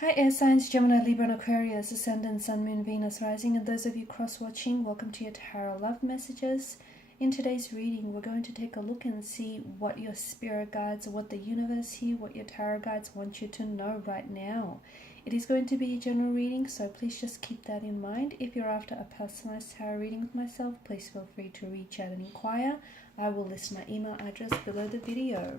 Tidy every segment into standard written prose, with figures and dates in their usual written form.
Hi air signs, Gemini, Libra and Aquarius, Ascendant, Sun, Moon, Venus, Rising, and those of you cross-watching, welcome to your Tarot Love Messages. In today's reading, we're going to take a look and see what your spirit guides, what the universe here, what your tarot guides want you to know right now. It is going to be a general reading, so please just keep that in mind. If you're after a personalized tarot reading with myself, please feel free to reach out and inquire. I will list my email address below the video.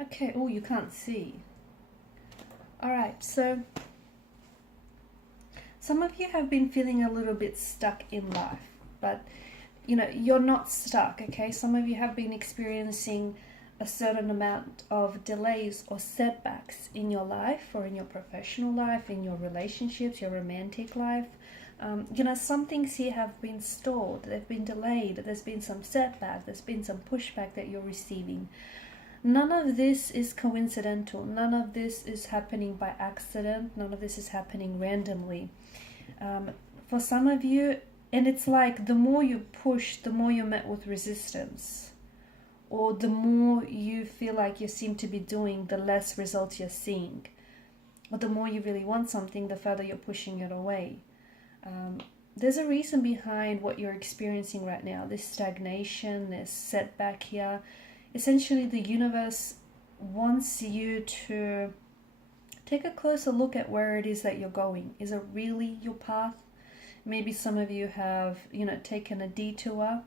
Okay, oh, you can't see. Alright, so some of you have been feeling a little bit stuck in life, but you're not stuck, okay? Some of you have been experiencing a certain amount of delays or setbacks in your life or in your professional life, in your relationships, your romantic life. Some things here have been stalled, they've been delayed, there's been some setback, there's been some pushback that you're receiving. None of this is coincidental. None of this is happening by accident. None of this is happening randomly. For some of you, and it's like the more you push, the more you're met with resistance. Or the more you feel like you seem to be doing, the less results you're seeing. Or the more you really want something, the further you're pushing it away. There's a reason behind what you're experiencing right now. This stagnation, this setback here. Essentially, the universe wants you to take a closer look at where it is that you're going. Is it really your path? Maybe some of you have, taken a detour.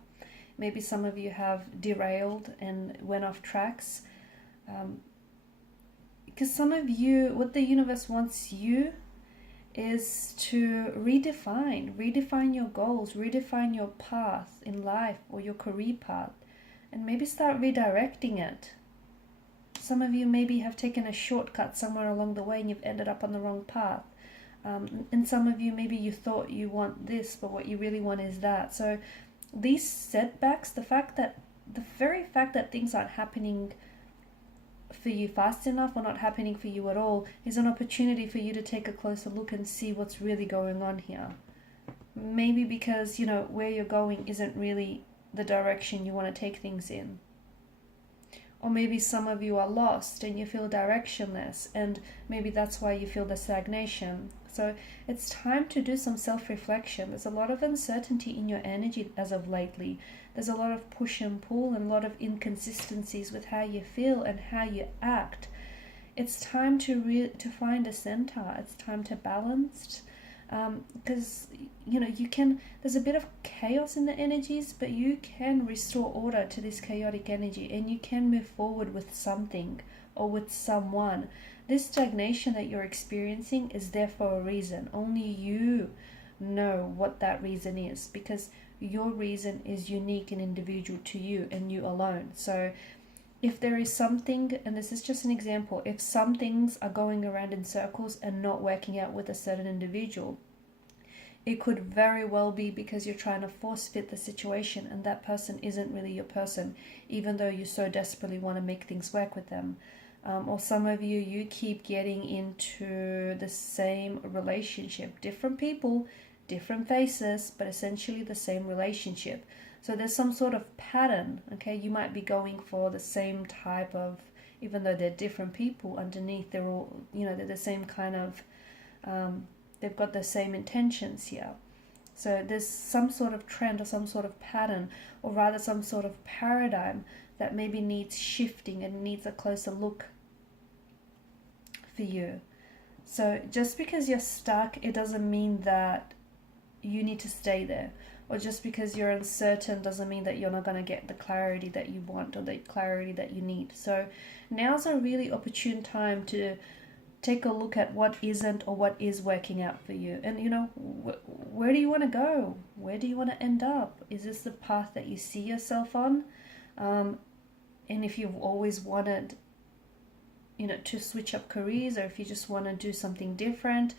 Maybe some of you have derailed and went off tracks. Because some of you, what the universe wants you is to redefine your goals, redefine your path in life or your career path. And maybe start redirecting it. Some of you maybe have taken a shortcut somewhere along the way and you've ended up on the wrong path. And some of you, maybe you thought you want this, but what you really want is that. So these setbacks, the very fact that things aren't happening for you fast enough or not happening for you at all is an opportunity for you to take a closer look and see what's really going on here. Maybe because, where you're going isn't really the direction you want to take things in. Or maybe some of you are lost and you feel directionless, and maybe that's why you feel the stagnation. So it's time to do some self-reflection. There's a lot of uncertainty in your energy as of lately. There's a lot of push and pull and a lot of inconsistencies with how you feel and how you act. It's time to find a center. It's time to balance. Because there's a bit of chaos in the energies, but you can restore order to this chaotic energy and you can move forward with something or with someone. This stagnation that you're experiencing is there for a reason. Only you know what that reason is, because your reason is unique and individual to you and you alone. So if there is something, and this is just an example, if some things are going around in circles and not working out with a certain individual, it could very well be because you're trying to force fit the situation and that person isn't really your person, even though you so desperately want to make things work with them. Or some of you keep getting into the same relationship. Different people, different faces, but essentially the same relationship. So there's some sort of pattern, okay? You might be going for the same type of, even though they're different people, underneath they're all, they're the same kind of, they've got the same intentions here. So there's some sort of trend or some sort of pattern, or rather some sort of paradigm that maybe needs shifting and needs a closer look for you. So just because you're stuck, it doesn't mean that you need to stay there. Or just because you're uncertain doesn't mean that you're not going to get the clarity that you want or the clarity that you need. So now's a really opportune time to take a look at what isn't or what is working out for you. And where do you want to go? Where do you want to end up? Is this the path that you see yourself on? And if you've always wanted, you know, to switch up careers, or if you just want to do something different,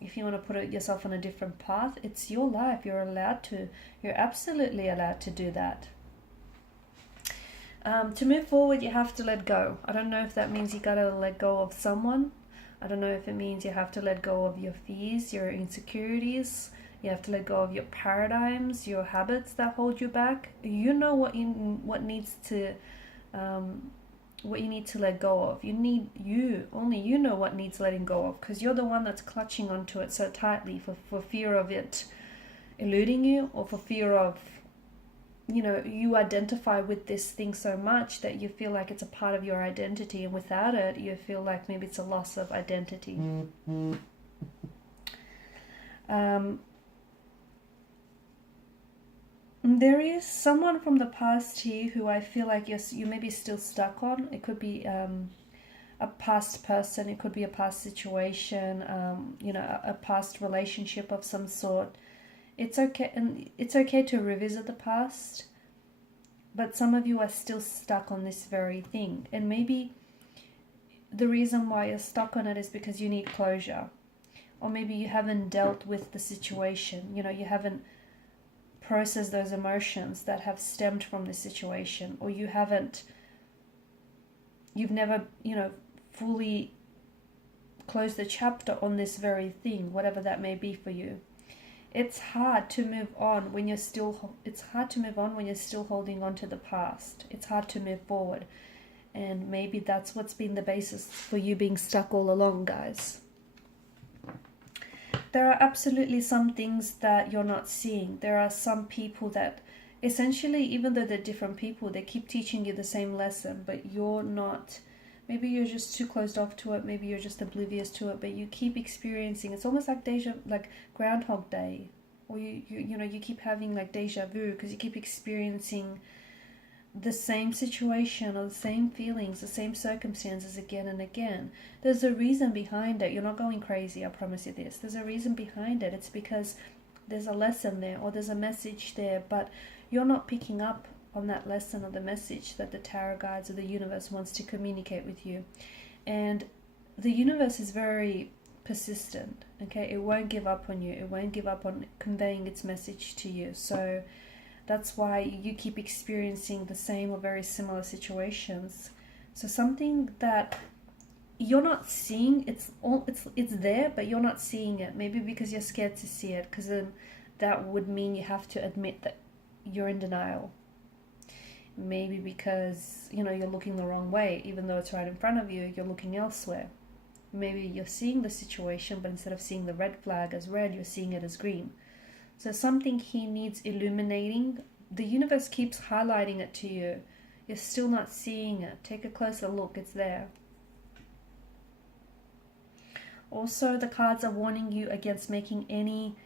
if you want to put yourself on a different path, it's your life. You're allowed to. You're absolutely allowed to do that. To move forward, you have to let go. I don't know if that means you gotta let go of someone. I don't know if it means you have to let go of your fears, your insecurities. You have to let go of your paradigms, your habits that hold you back. You know what needs to, what you need to let go of. Only you know what needs letting go of, because you're the one that's clutching onto it so tightly for fear of it eluding you, or for fear of, you know, you identify with this thing so much that you feel like it's a part of your identity, and without it you feel like maybe it's a loss of identity. There is someone from the past here who I feel like you may be still stuck on. It could be a past person, it could be a past situation, you know, a past relationship of some sort. It's okay, and it's okay to revisit the past, but some of you are still stuck on this very thing. And maybe the reason why you're stuck on it is because you need closure. Or maybe you haven't dealt with the situation. You know, you haven't processed those emotions that have stemmed from the situation. Or you've never, you know, fully closed the chapter on this very thing, whatever that may be for you. It's hard to move on when you're still holding on to the past. It's hard to move forward. And maybe that's what's been the basis for you being stuck all along, guys. There are absolutely some things that you're not seeing. There are some people that essentially, even though they're different people, they keep teaching you the same lesson, but you're not. Maybe you're just too closed off to it. Maybe you're just oblivious to it, but you keep experiencing. It's almost like Groundhog Day, or you know, you keep having like deja vu, because you keep experiencing the same situation or the same feelings, the same circumstances again and again. There's a reason behind it. You're not going crazy, I promise you this. There's a reason behind it. It's because there's a lesson there, or there's a message there, but you're not picking up on that lesson or the message that the tarot guides or the universe wants to communicate with you. And the universe is very persistent, okay? It won't give up on you. It won't give up on conveying its message to you. So that's why you keep experiencing the same or very similar situations. So something that you're not seeing, it's there, but you're not seeing it. Maybe because you're scared to see it, because then that would mean you have to admit that you're in denial. Maybe because, you know, you're looking the wrong way, even though it's right in front of you, you're looking elsewhere. Maybe you're seeing the situation, but instead of seeing the red flag as red, you're seeing it as green. So something here needs illuminating. The universe keeps highlighting it to you. You're still not seeing it. Take a closer look. It's there. Also, the cards are warning you against making any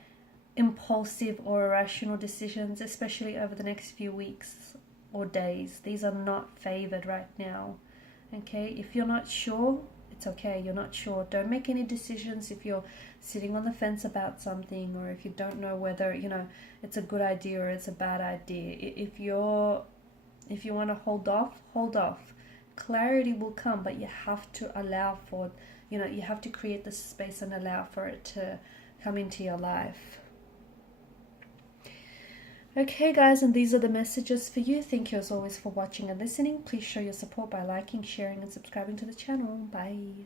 impulsive or irrational decisions, especially over the next few weeks or days. These are not favored right now. Okay, if you're not sure, it's okay. You're not sure. Don't make any decisions if you're sitting on the fence about something, or if you don't know whether, you know, it's a good idea or it's a bad idea. If you want to hold off, hold off. Clarity will come, but you have to allow for, you know, you have to create the space and allow for it to come into your life. Okay guys, and these are the messages for you. Thank you as always for watching and listening. Please show your support by liking, sharing and subscribing to the channel. Bye.